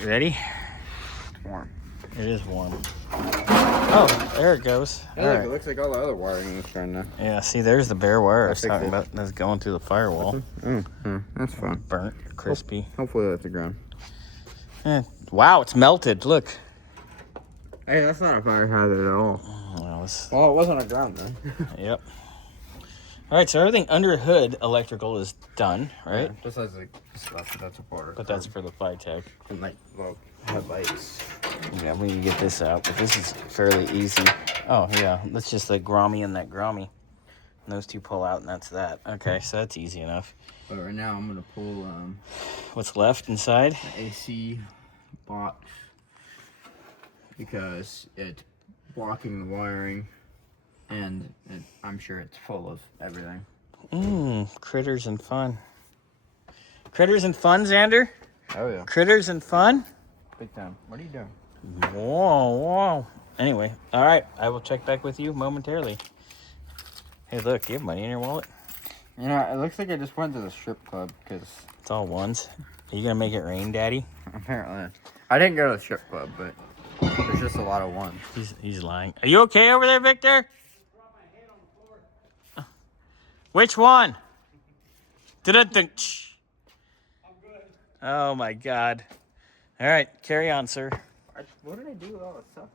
You ready? It's warm. It is warm. Oh, there it goes. Hey, look, it looks like all the other wiring is trying to... Yeah, see, there's the bare wire I was talking about. That's going through the firewall. That's fine. Burnt, crispy. Hopefully that's the ground. Wow, it's melted. Look. Hey, that's not a fire hazard at all. Well, it wasn't a ground then. Yep. All right, so everything under hood electrical is done, right? Yeah, just as that's a part. But that's for the FiTech. And like, well, headlights. Yeah, we need to get this out, but this is fairly easy. Oh, yeah, that's just the grommy and that grommy. And those two pull out, and that's that. Okay, so that's easy enough. But right now, I'm going to pull What's left inside? the AC box because it's blocking the wiring, and I'm sure it's full of everything. Critters and fun. Critters and fun, Xander? Oh, yeah. Critters and fun? Big time. What are you doing? Whoa. Anyway, all right, I will check back with you momentarily. Hey, look, you have money in your wallet? You know, it looks like I just went to the strip club because... It's all ones. Are you going to make it rain, Daddy? Apparently. I didn't go to the strip club, but there's just a lot of ones. He's lying. Are you okay over there, Victor? Which one? I'm good. Oh, my God. All right, carry on, sir. What did I do with all this stuff?